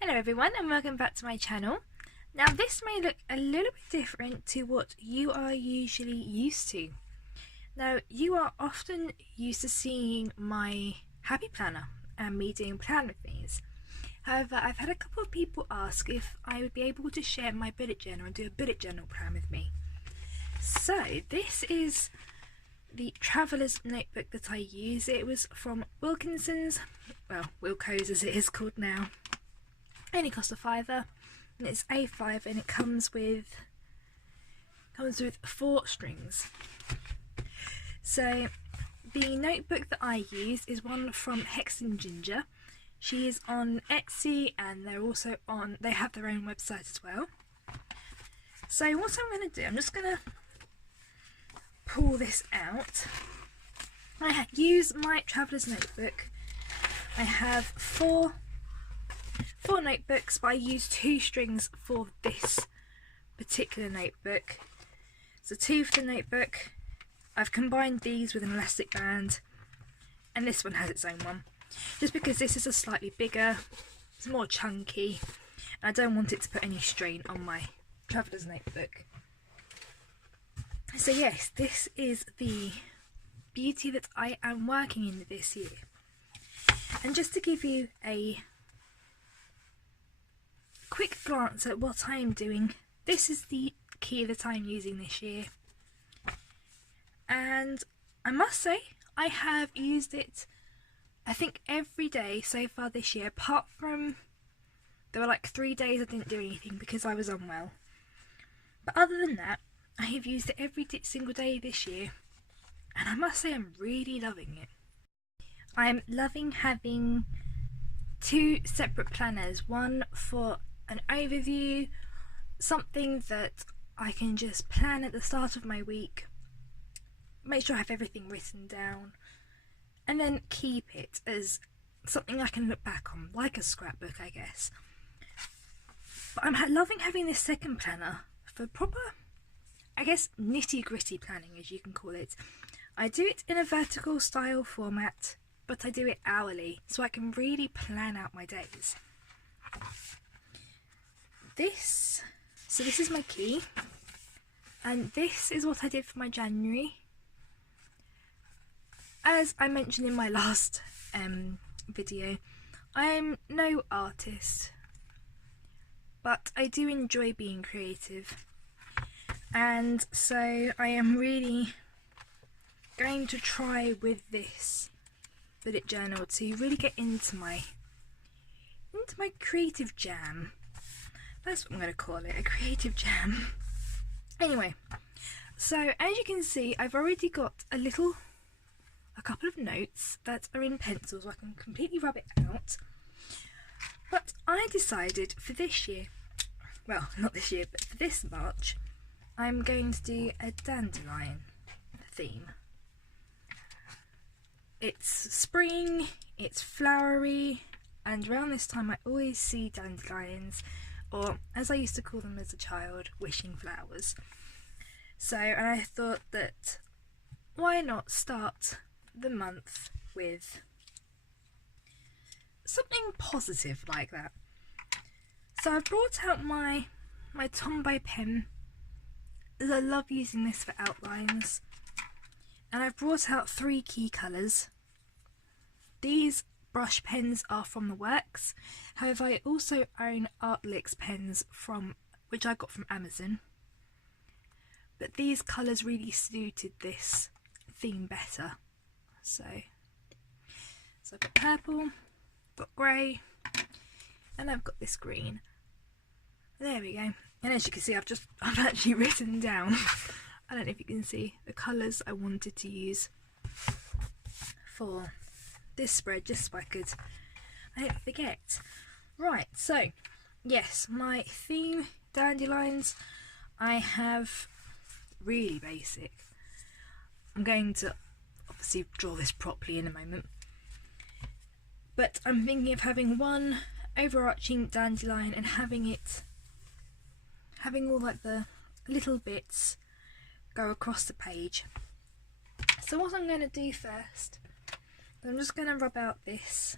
Hello everyone and welcome back to my channel. Now this may look a little bit different to what you are usually used to. Now you are often used to seeing my happy planner and me doing plan with these. However, I've had a couple of people ask if I would be able to share my bullet journal and do a bullet journal plan with me. So this is the traveller's notebook that I use. It was from Wilkinson's, well Wilco's as it is called now. Only cost a £5 and it's A5 and it comes with 4 strings. So the notebook that I use is one from Hexton Ginger. She is on Etsy and they have their own website as well. So what I'm going to do, I'm just going to pull this out. I use my traveller's notebook. I have four notebooks, but I use 2 strings for this particular notebook. So 2 for the notebook. I've combined these with an elastic band, and this one has its own one. Just because this is a slightly bigger, it's more chunky, and I don't want it to put any strain on my traveller's notebook. So yes, this is the beauty that I am working in this year. And just to give you a quick glance at what I am doing, this is the key that I'm using this year, and I must say I have used it I think every day so far this year, apart from there were like 3 days I didn't do anything because I was unwell. But other than that, I have used it every single day this year, and I must say I'm really loving it. I'm loving having 2 separate planners, one for an overview, something that I can just plan at the start of my week, make sure I have everything written down, and then keep it as something I can look back on, like a scrapbook I guess. But I'm loving having this second planner for proper, I guess, nitty-gritty planning as you can call it. I do it in a vertical style format, but I do it hourly, so I can really plan out my days. This is my key, and this is what I did for my January. As I mentioned in my last video, I'm no artist, but I do enjoy being creative, and so I am really going to try with this bullet journal to really get into my creative jam. That's what I'm going to call it, a creative jam. Anyway, so as you can see, I've already got a couple of notes that are in pencil, so I can completely rub it out. But I decided for this year, well, not this year, but for this March, I'm going to do a dandelion theme. It's spring, it's flowery, and around this time I always see dandelions, or as I used to call them as a child, wishing flowers. So, and I thought that why not start the month with something positive like that. So I've brought out my Tombow pen, as I love using this for outlines, and I've brought out 3 key colours. These brush pens are from the works, however I also own Artlix pens which I got from Amazon, but these colours really suited this theme better. So I've got purple, I've got grey, and I've got this green. There we go. And as you can see, I've actually written down, I don't know if you can see, the colours I wanted to use for this spread, just so I don't forget. Right, so yes, my theme, dandelions, I have really basic. I'm going to obviously draw this properly in a moment, but I'm thinking of having one overarching dandelion and having all like the little bits go across the page. So what I'm going to do first, I'm just going to rub out this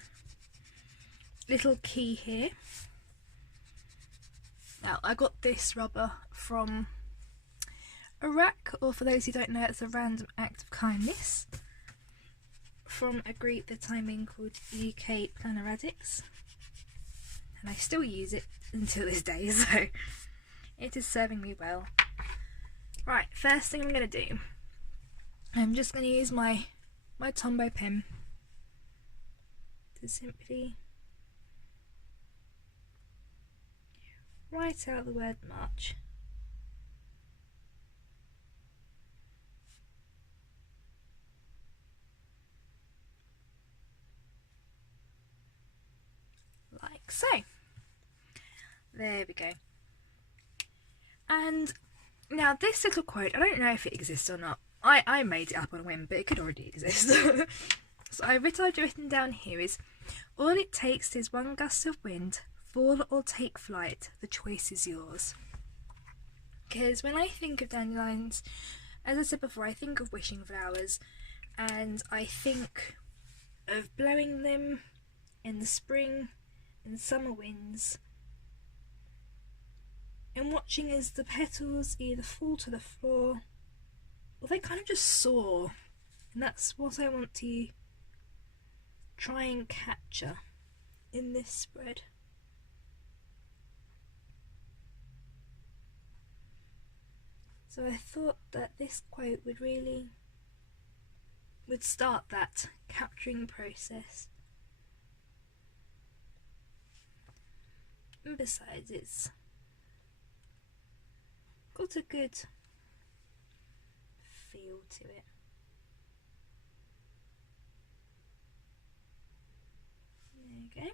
little key here, Now, I got this rubber from Iraq, or for those who don't know, it's a random act of kindness from a group that I'm in called UK Planner Addicts, and I still use it until this day, so it is serving me well. Right, first thing I'm going to do, I'm just going to use my Tombow pen to simply write out the word March. Like so. There we go. And now this little quote, I don't know if it exists or not. I made it up on a whim, but it could already exist. So I've written down here is, all it takes is one gust of wind, fall or take flight, the choice is yours. Because when I think of dandelions, as I said before, I think of wishing flowers, and I think of blowing them in the spring and summer winds, and watching as the petals either fall to the floor or they kind of just soar. And that's what I want to try and capture in this spread. So I thought that this quote would start that capturing process. And besides, it's got a good feel to it. There you go.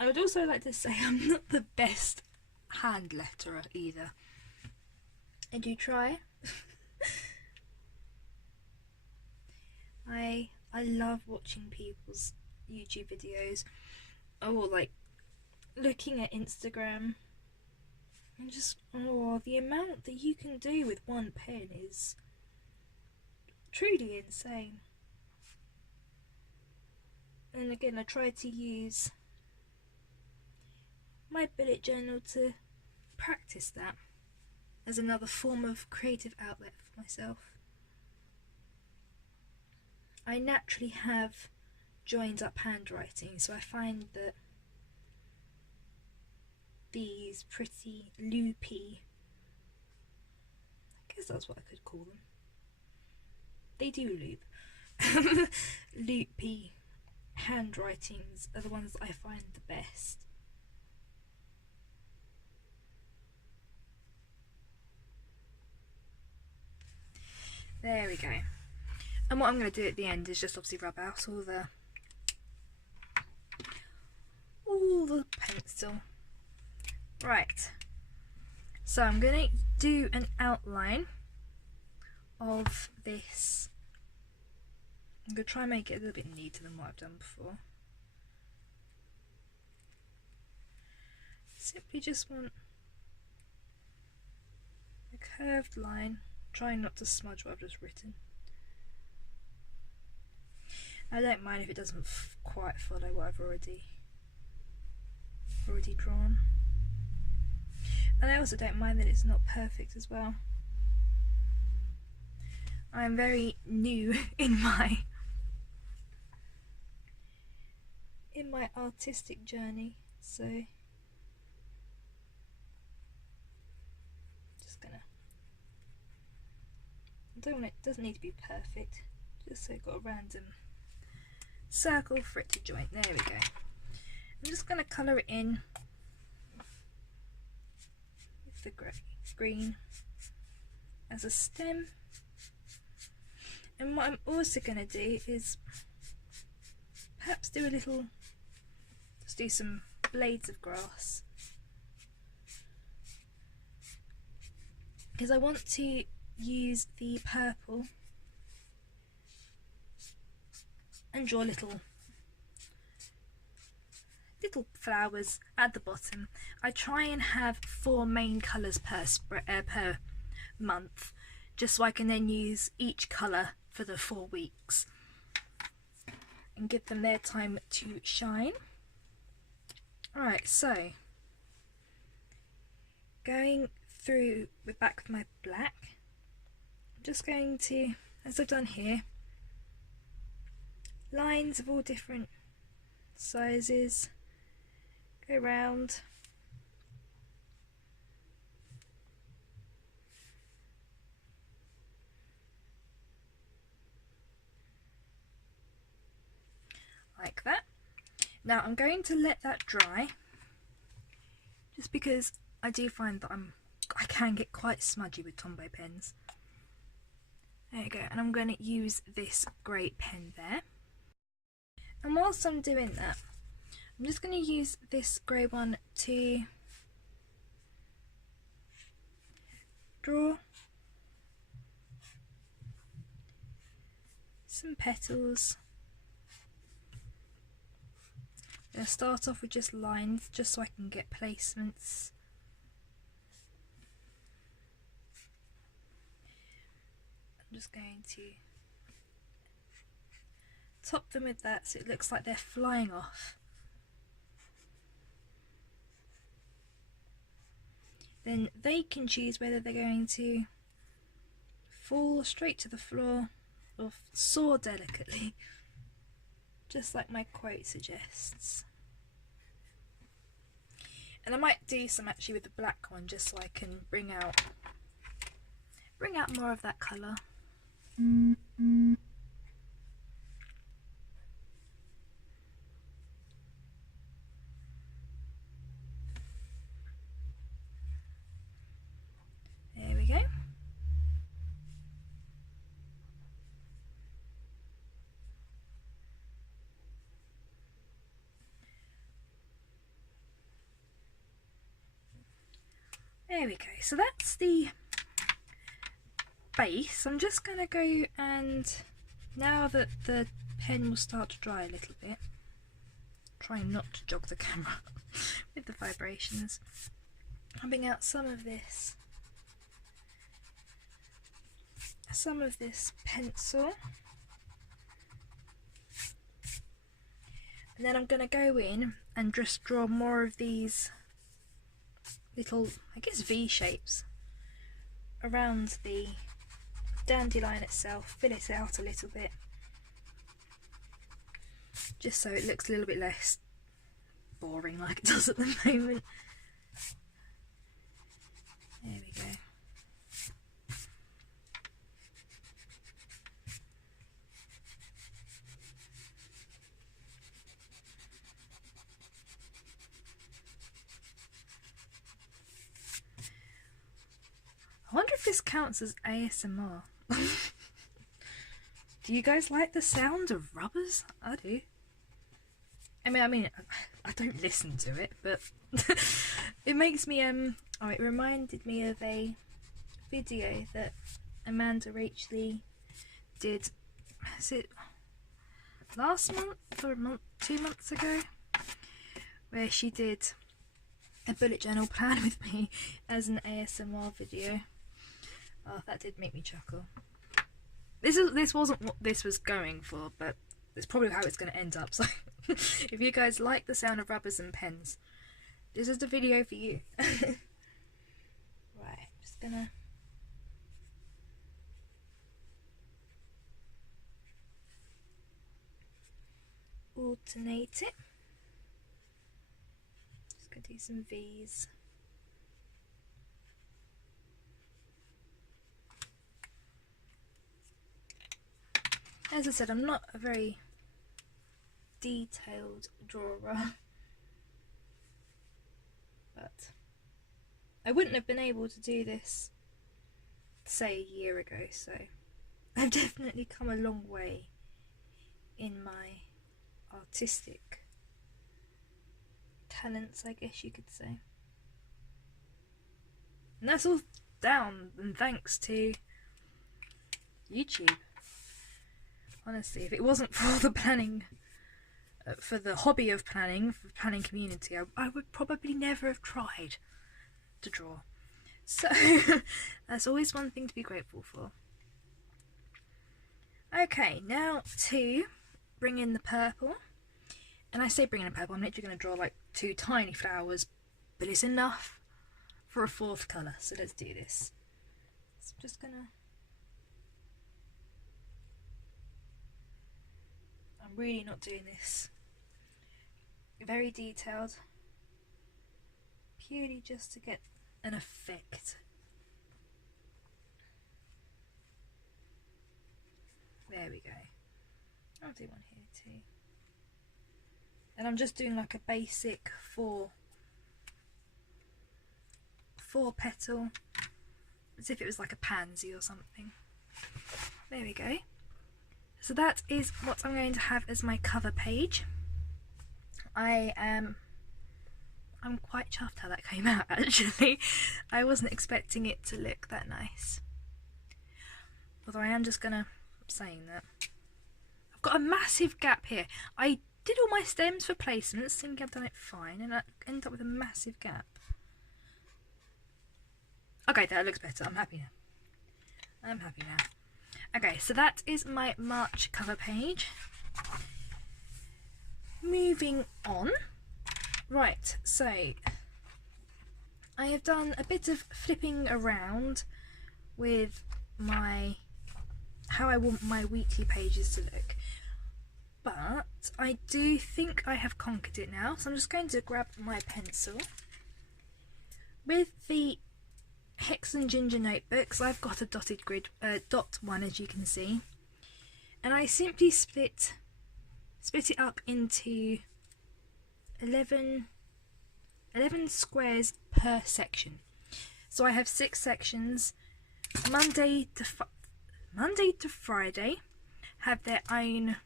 I would also like to say I'm not the best hand letterer either. I do try. I love watching people's YouTube videos, or like looking at Instagram, and just, oh, the amount that you can do with one pen is truly insane. And again, I try to use my bullet journal to practice that as another form of creative outlet for myself. I naturally have joined up handwriting, so I find that these pretty loopy, I guess that's what I could call them, they do loop, loopy handwritings are the ones that I find the best. There we go. And what I'm going to do at the end is just obviously rub out all the pencil. Right. So I'm going to do an outline of this. I'm going to try and make it a little bit neater than what I've done before. Simply just want a curved line, trying not to smudge what I've just written. I don't mind if it doesn't quite follow what I've already drawn. And I also don't mind that it's not perfect as well. I'm very new in my artistic journey, so just gonna, it doesn't need to be perfect, just so I've got a random circle for it to join. There we go. I'm just going to colour it in with the green as a stem, and what I'm also going to do is perhaps just do some blades of grass, because I want to use the purple and draw little flowers at the bottom. I try and have 4 main colours per month, just so I can then use each colour for the 4 weeks and give them their time to shine. Alright, so going through back with my black, I'm just going to, as I've done here, lines of all different sizes, go round. Like that. Now I'm going to let that dry, just because I do find that I can get quite smudgy with Tombow pens. There you go, and I'm going to use this grey pen there. And whilst I'm doing that, I'm just going to use this grey one to draw some petals. I'm going to start off with just lines, just so I can get placements. I'm just going to top them with that so it looks like they're flying off. Then they can choose whether they're going to fall straight to the floor or soar delicately, just like my quote suggests. And I might do some actually with the black one, just so I can bring out more of that colour. There we go. There we go, so that's the base. I'm just going to go, and now that the pen will start to dry a little bit, try not to jog the camera with the vibrations, I'll bring out some of this pencil, and then I'm going to go in and just draw more of these little, I guess, V shapes around the dandelion itself, fill it out a little bit, just so it looks a little bit less boring like it does at the moment. There we go. I wonder if this counts as ASMR. Do you guys like the sound of rubbers? I do. I mean, I don't listen to it, but it makes me oh, it reminded me of a video that Amanda Rachley did. Is it last month or 2 months ago? Where she did a bullet journal plan with me as an ASMR video. Oh, that did make me chuckle. This wasn't what this was going for, but it's probably how it's going to end up. So if you guys like the sound of rubbers and pens, this is the video for you. Right, just gonna alternate it. Just gonna do some V's. As I said, I'm not a very detailed drawer, but I wouldn't have been able to do this, say, a year ago, so I've definitely come a long way in my artistic talents, I guess you could say. And that's all down and thanks to YouTube. Honestly, if it wasn't for the planning, for the hobby of planning, for the planning community, I would probably never have tried to draw. So that's always one thing to be grateful for. Okay, now to bring in the purple. And I say bring in the purple, I'm literally going to draw like 2 tiny flowers, but it's enough for a 4th colour, so let's do this. So I'm just gonna... I'm really not doing this very detailed, purely just to get an effect. There we go. I'll do one here too. And I'm just doing like a basic 4 petal, as if it was like a pansy or something. There we go. So that is what I'm going to have as my cover page. I'm quite chuffed how that came out, actually. I wasn't expecting it to look that nice. Although I am just gonna, saying that, I've got a massive gap here. I did all my stems for placements, thinking I've done it fine, and I ended up with a massive gap. Okay, that looks better. I'm happy now. I'm happy now. Okay, so that is my March cover page. Moving on. Right, so I have done a bit of flipping around with how I want my weekly pages to look. But I do think I have conquered it now, so I'm just going to grab my pencil. With the Hex and Ginger notebooks, I've got a dotted grid, dot one, as you can see, and I simply split it up into 11 squares per section. So I have 6 sections. Monday to Friday have their own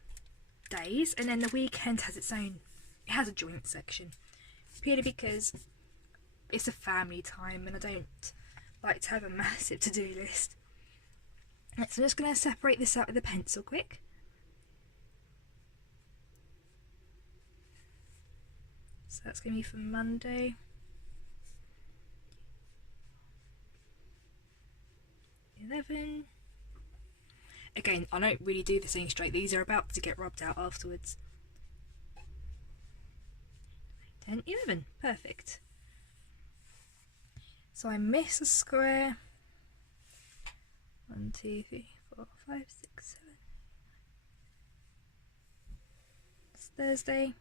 days, and then the weekend has its own. It has a joint section, purely because it's a family time and I don't like to have a massive to-do list. So I'm just going to separate this out with a pencil quick. So that's going to be for Monday. 11. Again, I don't really do this thing straight. These are about to get rubbed out afterwards. 10, 11. Perfect. So I miss a square. 1, 2, 3, 4, 5, 6, 7. It's Thursday.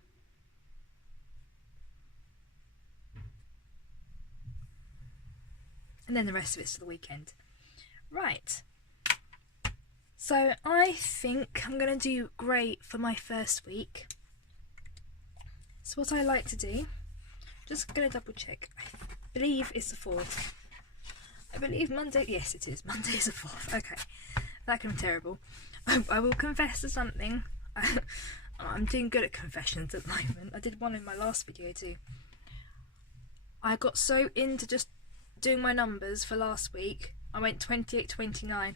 And then the rest of it's to the weekend. Right. So I think I'm going to do grey for my first week. So what I like to do, just going to double check. I believe it's the 4th. I believe Monday, yes it is, Monday is the 4th. Okay, that can be terrible. I will confess to something. I'm doing good at confessions at the moment. I did one in my last video too. I got so into just doing my numbers for last week, I went 28-29.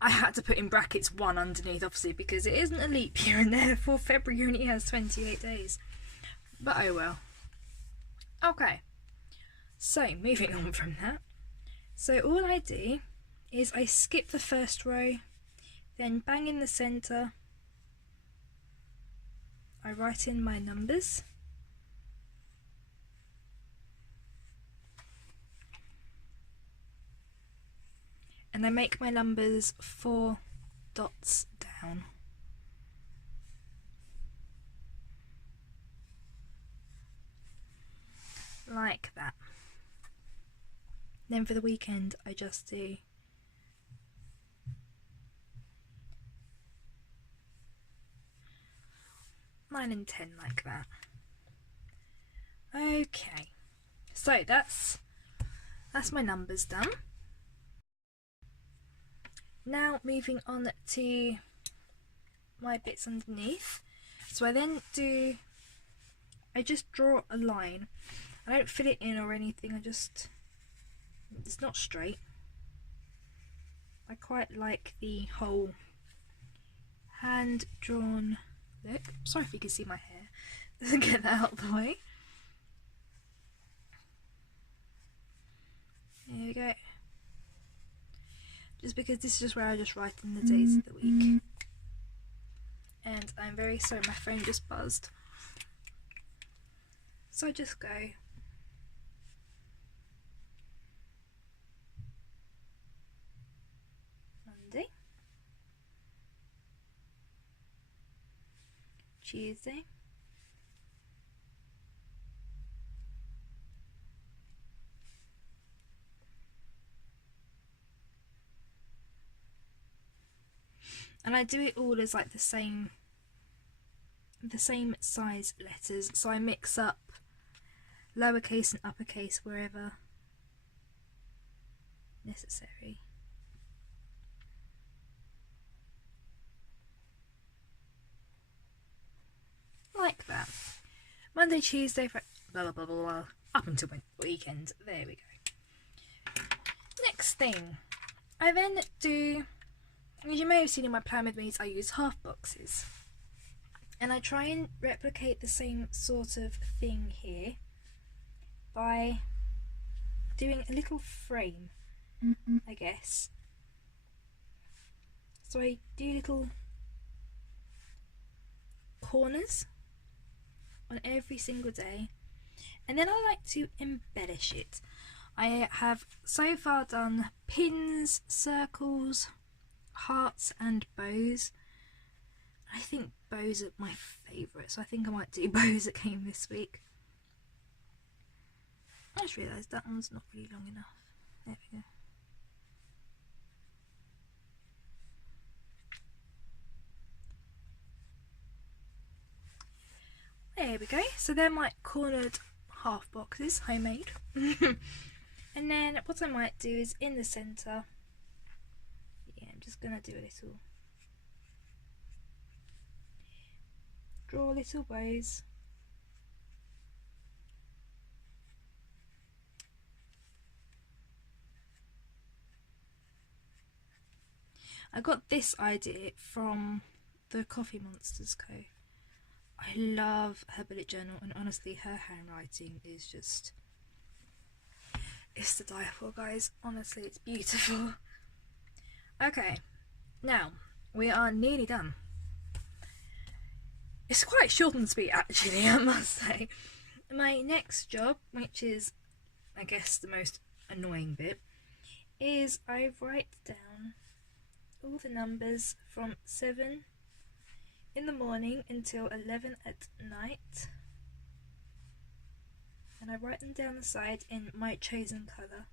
I had to put in brackets 1 underneath, obviously, because it isn't a leap year and therefore February only has 28 days. But oh well. Okay, so moving on from that. So all I do is I skip the first row, then bang in the centre, I write in my numbers, and I make my numbers 4 dots down. Like that. Then for the weekend I just do nine and 10 like that. Okay, so that's my numbers done. Now moving on to my bits underneath. So I just draw a line. I don't fill it in or anything, it's not straight. I quite like the whole hand-drawn look. Sorry if you can see my hair. Doesn't get that out of the way. There we go. just because this is just where I just write in the days of the week. And I'm very sorry, my phone just buzzed. So I just go Monday, Tuesday, and I do it all as like the same size letters, so I mix up lowercase and uppercase wherever necessary. Like that. Monday, Tuesday, blah blah blah blah blah, up until my weekend. There we go. Next thing, I then do, as you may have seen in my plan with me, I use half boxes. And I try and replicate the same sort of thing here by doing a little frame, I guess. So I do little corners on every single day, and then I like to embellish it. I have so far done pins, circles, hearts and bows. I think bows are my favourite, so I think I might do bows again this week. I just realised that one's not really long enough. There we go. There we go. So they're my cornered half boxes, homemade. And then what I might do is in the centre, yeah, I'm just going to do a little, draw little bows. I got this idea from the Coffee Monsters Co. I love her bullet journal, and honestly her handwriting is just, it's to die for, guys. Honestly, it's beautiful. Okay, now we are nearly done. It's quite short and sweet actually, I must say. My next job, which is I guess the most annoying bit, is I write down all the numbers from 7 in the morning until 11 at night, and I write them down the side in my chosen colour.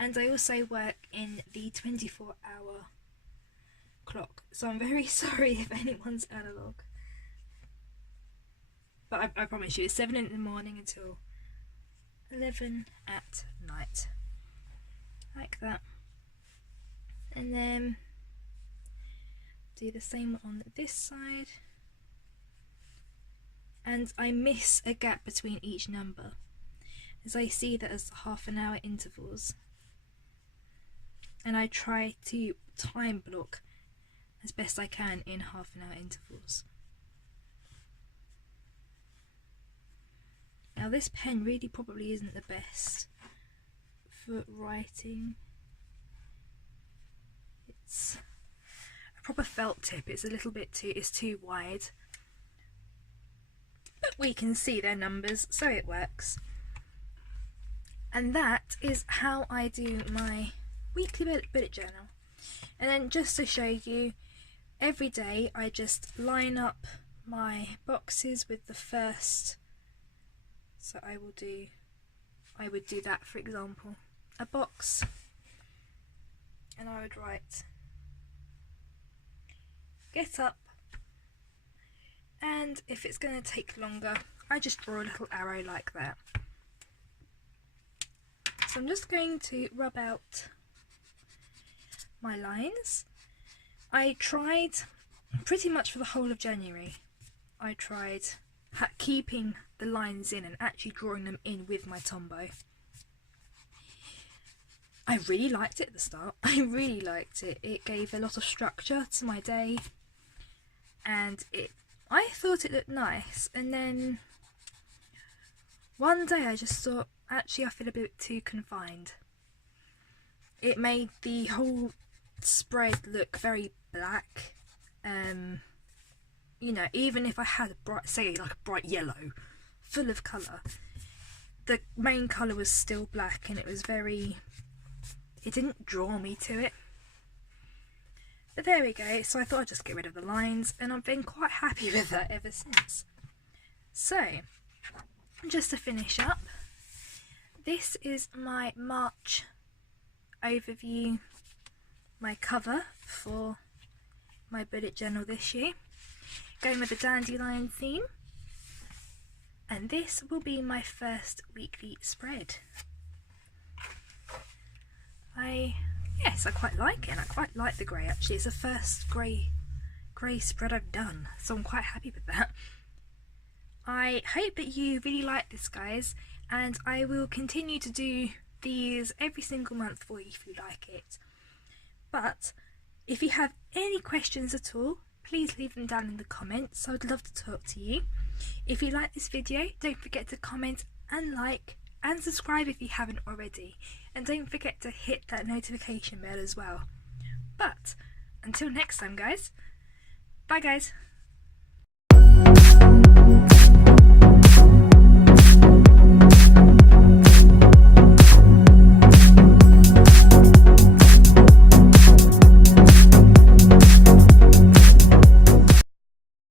And I also work in the 24-hour clock, so I'm very sorry if anyone's analog. But I promise you, it's 7 in the morning until 11 at night. Like that. And then do the same on this side. And I miss a gap between each number, as I see that as half-an-hour intervals. And I try to time block as best I can in half-an-hour intervals. Now this pen really probably isn't the best for writing. It's a proper felt tip. It's a little bit too wide. But we can see their numbers, so it works. And that is how I do my weekly bullet journal. And then just to show you, every day I just line up my boxes with the first. So I would do that, for example, a box, and I would write get up, and if it's going to take longer, I just draw a little arrow like that. So I'm just going to rub out my lines. I tried pretty much for the whole of January, I tried keeping the lines in and actually drawing them in with my Tombow. I really liked it at the start. I really liked it. It gave a lot of structure to my day, and I thought it looked nice. And then one day I just thought, actually I feel a bit too confined. It made the whole spread look very black. You know, even if I had a bright, say like a bright yellow, full of colour, the main colour was still black, and it was very, it didn't draw me to it. But there we go, so I thought I'd just get rid of the lines, and I've been quite happy with that ever since. So, just to finish up, this is my March overview, my cover for my bullet journal this year, going with the dandelion theme, and this will be my first weekly spread. Yes, I quite like it, and I quite like the grey actually. It's the first grey spread I've done, so I'm quite happy with that. I hope that you really like this, guys, and I will continue to do these every single month for you if you like it. But if you have any questions at all, please leave them down in the comments. I would love to talk to you. If you like this video, don't forget to comment and like and subscribe if you haven't already, and don't forget to hit that notification bell as well. But until next time, guys, bye guys.